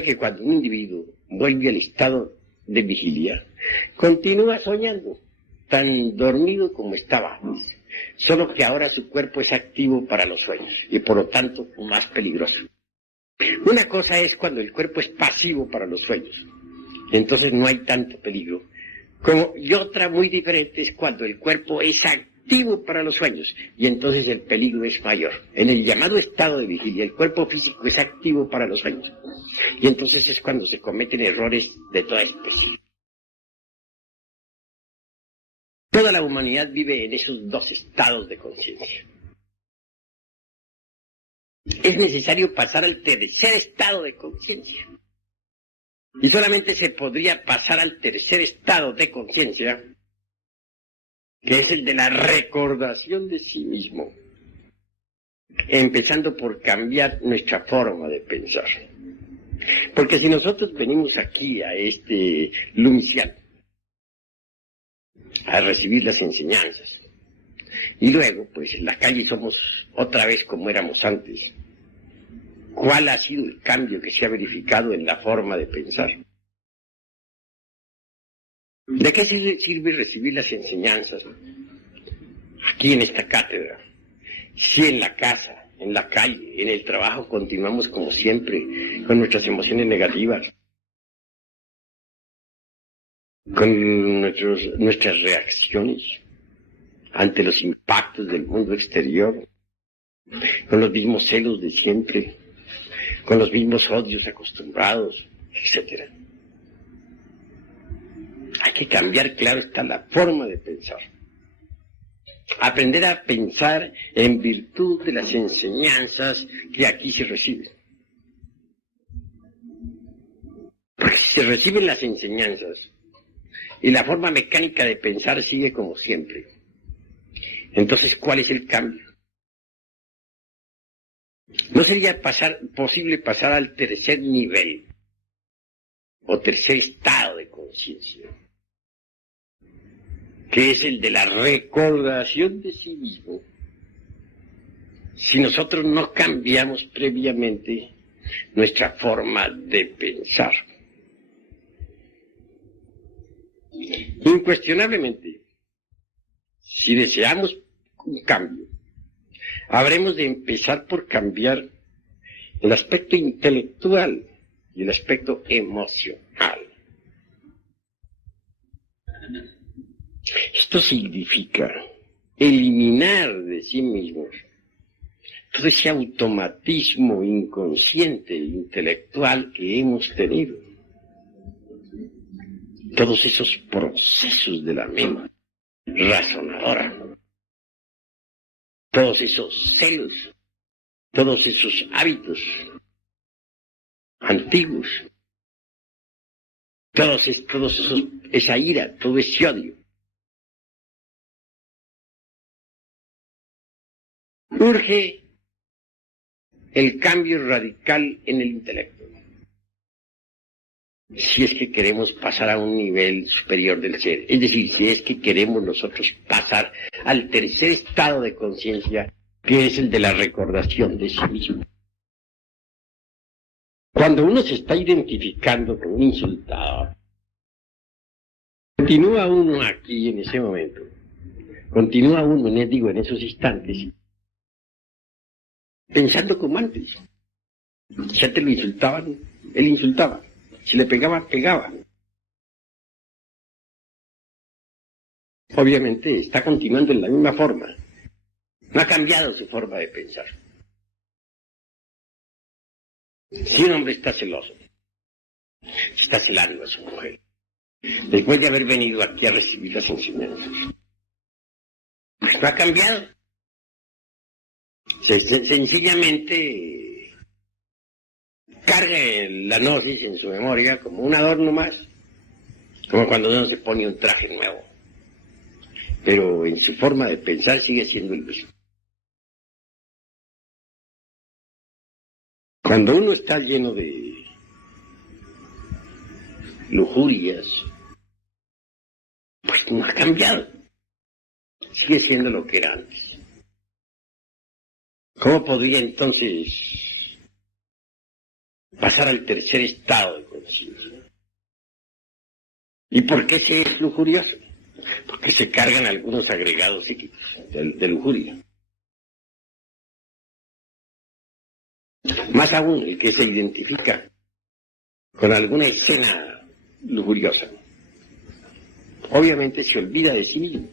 sabe que cuando un individuo vuelve al estado de vigilia, continúa soñando, tan dormido como estaba antes, solo que ahora su cuerpo es activo para los sueños y por lo tanto más peligroso. Una cosa es cuando el cuerpo es pasivo para los sueños, entonces no hay tanto peligro, y otra muy diferente es cuando el cuerpo es activo para los sueños y entonces el peligro es mayor. En el llamado estado de vigilia, el cuerpo físico es activo para los sueños y entonces es cuando se cometen errores de toda especie. Toda la humanidad vive en esos dos estados de conciencia. Es necesario pasar al tercer estado de conciencia. Y solamente se podría pasar al tercer estado de conciencia, que es el de la recordación de sí mismo, empezando por cambiar nuestra forma de pensar. Porque si nosotros venimos aquí a este Lumiciano a recibir las enseñanzas, y luego, pues en la calle somos otra vez como éramos antes, ¿cuál ha sido el cambio que se ha verificado en la forma de pensar? ¿De qué sirve recibir las enseñanzas aquí en esta cátedra? Si en la casa, en la calle, en el trabajo continuamos como siempre con nuestras emociones negativas, con nuestras reacciones ante los impactos del mundo exterior, con los mismos celos de siempre, con los mismos odios acostumbrados, etc. Hay que cambiar, claro está, la forma de pensar. Aprender a pensar en virtud de las enseñanzas que aquí se reciben. Porque si se reciben las enseñanzas y la forma mecánica de pensar sigue como siempre, entonces, ¿cuál es el cambio? ¿No sería posible pasar al tercer nivel o tercer estado de conciencia, que es el de la recordación de sí mismo, si nosotros no cambiamos previamente nuestra forma de pensar? Incuestionablemente, si deseamos un cambio, habremos de empezar por cambiar el aspecto intelectual y el aspecto emocional. Esto significa eliminar de sí mismos todo ese automatismo inconsciente e intelectual que hemos tenido, todos esos procesos de la mente razonadora, todos esos celos, todos esos hábitos antiguos, esa ira, todo ese odio. Urge el cambio radical en el intelecto, si es que queremos pasar a un nivel superior del ser, es decir, si es que queremos nosotros pasar al tercer estado de conciencia, que es el de la recordación de sí mismo. Cuando uno se está identificando con un insultador, continúa uno aquí en ese momento, continúa uno, en esos instantes, pensando como antes. Si antes lo insultaban, él insultaba. Si le pegaban, pegaba. Obviamente está continuando en la misma forma. No ha cambiado su forma de pensar. Si un hombre está celoso, está celando a su mujer, después de haber venido aquí a recibir las enseñanzas, pues no ha cambiado. Sencillamente carga la gnosis en su memoria como un adorno más, como cuando uno se pone un traje nuevo, pero en su forma de pensar sigue siendo el mismo. Cuando uno está lleno de lujurias, pues no ha cambiado, sigue siendo lo que era antes. ¿Cómo podría entonces pasar al tercer estado de conciencia. ¿Y por qué se es lujurioso? Porque se cargan algunos agregados psíquicos de lujuria. Más aún, el que se identifica con alguna escena lujuriosa, obviamente se olvida de sí mismo.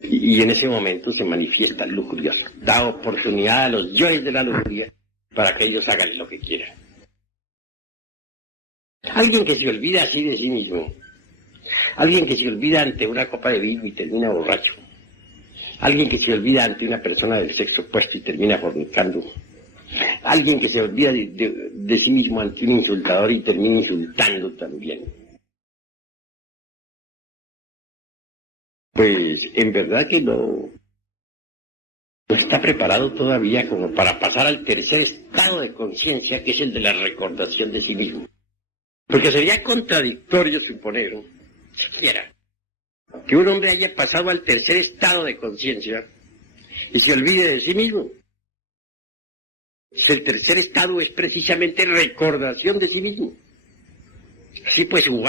Y en ese momento se manifiesta el lujurioso. Da oportunidad a los yoes de la lujuria para que ellos hagan lo que quieran. Alguien que se olvida así de sí mismo, alguien que se olvida ante una copa de vino y termina borracho, alguien que se olvida ante una persona del sexo opuesto y termina fornicando, alguien que se olvida de sí mismo ante un insultador y termina insultando también. Pues en verdad que no está preparado todavía como para pasar al tercer estado de conciencia, que es el de la recordación de sí mismo. Porque sería contradictorio suponer, siquiera, que un hombre haya pasado al tercer estado de conciencia y se olvide de sí mismo. El tercer estado es precisamente recordación de sí mismo. Sí, pues o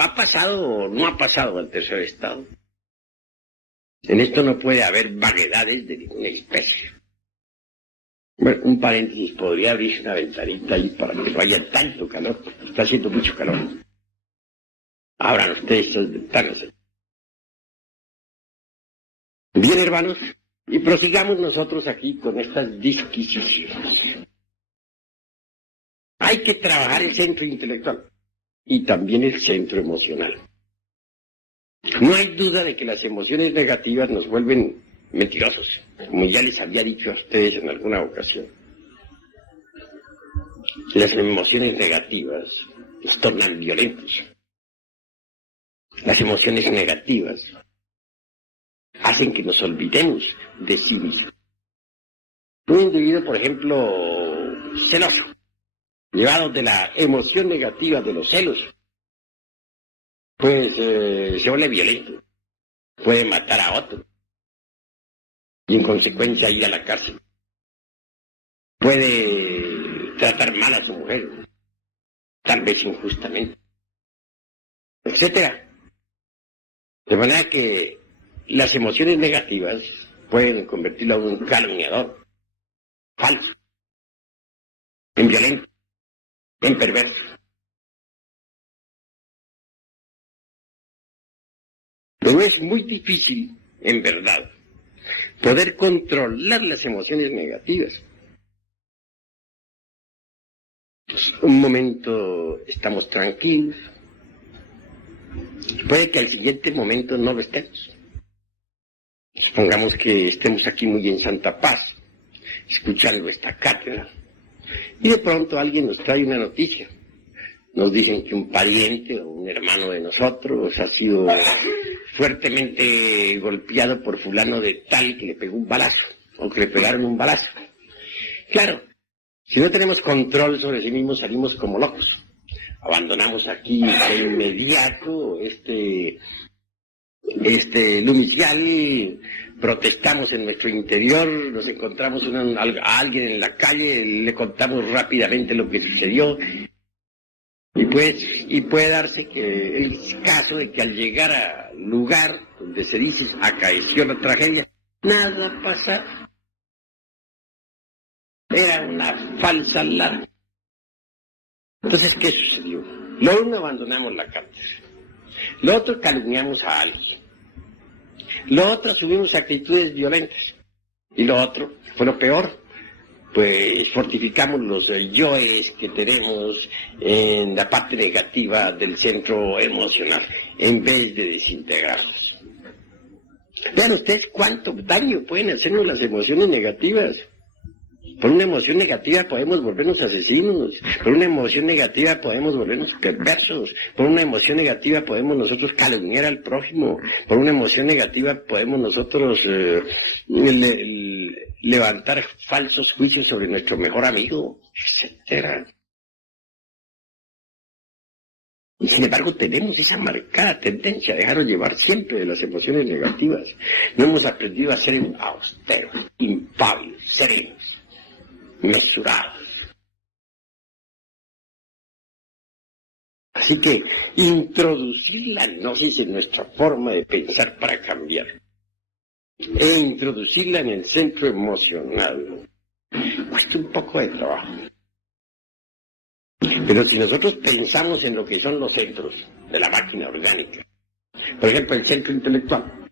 ha pasado o no ha pasado al tercer estado. En esto no puede haber vaguedades de ninguna especie. Bueno, un paréntesis, podría abrirse una ventanita ahí para que no haya tanto calor, porque está haciendo mucho calor. Abran ustedes estas ventanas. Bien, hermanos, y prosigamos nosotros aquí con estas disquisiciones. Hay que trabajar el centro intelectual y también el centro emocional. No hay duda de que las emociones negativas nos vuelven mentirosos, como ya les había dicho a ustedes en alguna ocasión. Las emociones negativas nos tornan violentos. Las emociones negativas hacen que nos olvidemos de sí mismos. Un individuo, por ejemplo, celoso, llevado de la emoción negativa de los celos, pues se vuelve violento, puede matar a otro y en consecuencia ir a la cárcel. Puede tratar mal a su mujer, tal vez injustamente, etcétera. De manera que las emociones negativas pueden convertirlo en un calumniador, falso, en violento, en perverso. Pero es muy difícil, en verdad, poder controlar las emociones negativas. Pues, un momento estamos tranquilos, puede que al siguiente momento no lo estemos. Supongamos que estemos aquí muy en santa paz, escuchando esta cátedra, y de pronto alguien nos trae una noticia. Nos dicen que un pariente o un hermano de nosotros ha sido fuertemente golpeado por fulano de tal que le pegó un balazo, o que le pegaron un balazo. Claro, si no tenemos control sobre sí mismos, salimos como locos. Abandonamos aquí de inmediato este lumicial, protestamos en nuestro interior, nos encontramos a alguien en la calle, le contamos rápidamente lo que sucedió. Y puede darse que el caso de que al llegar al lugar donde se dice acaeció la tragedia, nada pasara. Era una falsa alarma. Entonces, ¿qué sucedió? Lo uno, abandonamos la cátedra. Lo otro, calumniamos a alguien. Lo otro, asumimos actitudes violentas. Y lo otro, fue lo peor, pues fortificamos los yoes que tenemos en la parte negativa del centro emocional, en vez de desintegrarlos. Vean ustedes cuánto daño pueden hacernos las emociones negativas. Por una emoción negativa podemos volvernos asesinos, por una emoción negativa podemos volvernos perversos, por una emoción negativa podemos nosotros calumniar al prójimo, por una emoción negativa podemos nosotros levantar falsos juicios sobre nuestro mejor amigo, etcétera. Y sin embargo tenemos esa marcada tendencia a dejarnos llevar siempre de las emociones negativas. No hemos aprendido a ser austeros, impávidos, serenos. mesurados. Así que introducir la gnosis en nuestra forma de pensar para cambiar e introducirla en el centro emocional cuesta un poco de trabajo. Pero si nosotros pensamos en lo que son los centros de la máquina orgánica, por ejemplo, el centro intelectual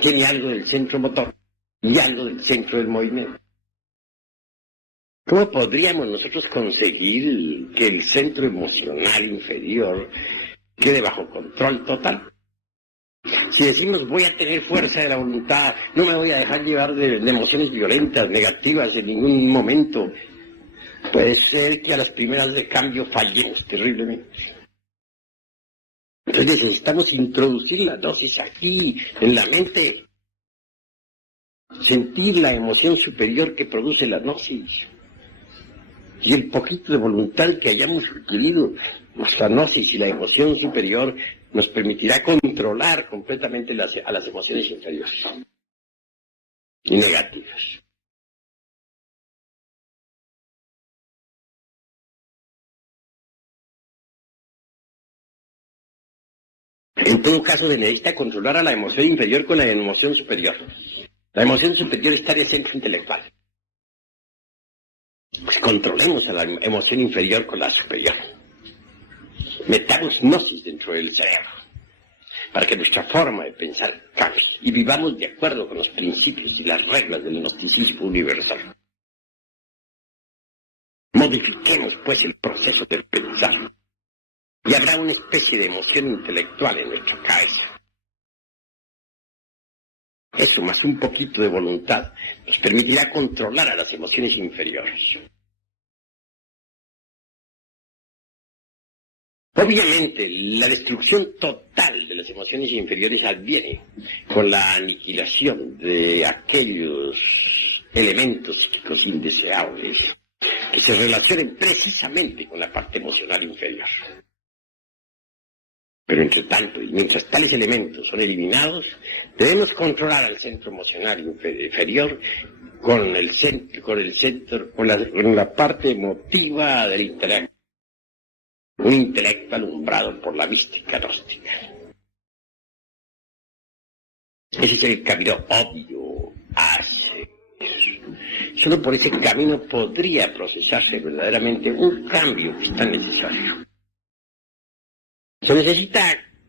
tiene algo del centro motor y algo del centro del movimiento. ¿Cómo podríamos nosotros conseguir que el centro emocional inferior quede bajo control total? Si decimos voy a tener fuerza de la voluntad, no me voy a dejar llevar de emociones violentas, negativas en ningún momento, puede ser que a las primeras de cambio fallemos terriblemente. Entonces necesitamos introducir la dosis aquí, en la mente, sentir la emoción superior que produce la gnosis. Y el poquito de voluntad que hayamos adquirido, nuestra gnosis y la emoción superior nos permitirá controlar completamente a las emociones inferiores y negativas. En todo caso, se necesita controlar a la emoción inferior con la emoción superior. La emoción superior está en el centro intelectual. Pues controlemos a la emoción inferior con la superior. Metamos gnosis dentro del cerebro para que nuestra forma de pensar cambie y vivamos de acuerdo con los principios y las reglas del gnosticismo universal. Modifiquemos, pues, el proceso de pensar y habrá una especie de emoción intelectual en nuestra cabeza. Eso, más un poquito de voluntad, nos permitirá controlar a las emociones inferiores. Obviamente, la destrucción total de las emociones inferiores adviene con la aniquilación de aquellos elementos psíquicos indeseables que se relacionen precisamente con la parte emocional inferior. Pero entre tanto, y mientras tales elementos son eliminados, debemos controlar al centro emocional inferior con la parte emotiva del intelecto. Un intelecto alumbrado por la mística gnóstica. Ese es el camino obvio a seguir. Solo por ese camino podría procesarse verdaderamente un cambio que es tan necesario. Se necesita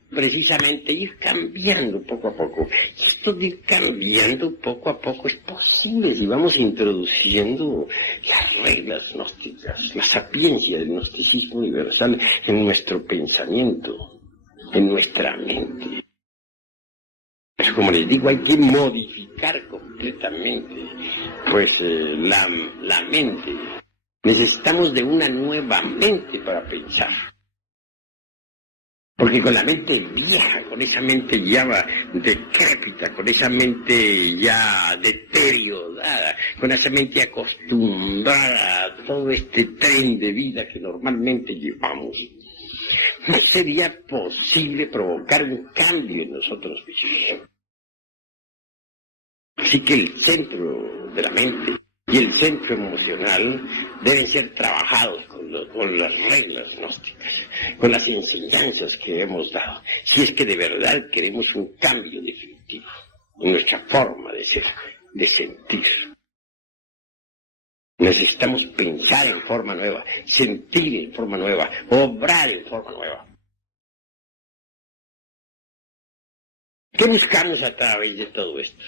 precisamente ir cambiando poco a poco. Y esto de ir cambiando poco a poco es posible si vamos introduciendo las reglas gnósticas, la sapiencia del gnosticismo universal en nuestro pensamiento, en nuestra mente. Pero como les digo, hay que modificar completamente pues la mente. Necesitamos de una nueva mente para pensar. Porque con la mente vieja, con esa mente ya decrépita, con esa mente ya deteriorada, con esa mente acostumbrada a todo este tren de vida que normalmente llevamos, no sería posible provocar un cambio en nosotros mismos. Así que el centro de la mente y el centro emocional deben ser trabajados con las reglas gnósticas, con las enseñanzas que hemos dado, si es que de verdad queremos un cambio definitivo en nuestra forma de ser, de sentir. Necesitamos pensar en forma nueva, sentir en forma nueva, obrar en forma nueva. ¿Qué buscamos a través de todo esto?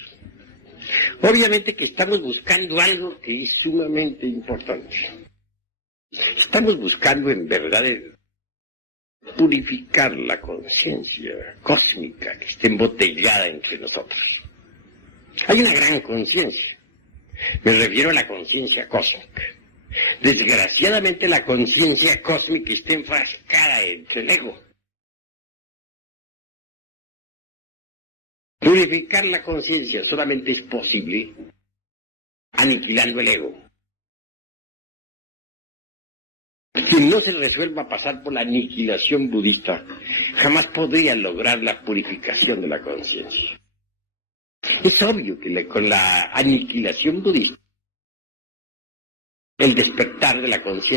Obviamente que estamos buscando algo que es sumamente importante. Estamos buscando en verdad purificar la conciencia cósmica que está embotellada entre nosotros. Hay una gran conciencia. Me refiero a la conciencia cósmica. Desgraciadamente la conciencia cósmica está enfrascada entre el ego. Purificar la conciencia solamente es posible aniquilando el ego. Quien no se resuelva a pasar por la aniquilación budista jamás podría lograr la purificación de la conciencia. Es obvio que con la aniquilación budista el despertar de la conciencia.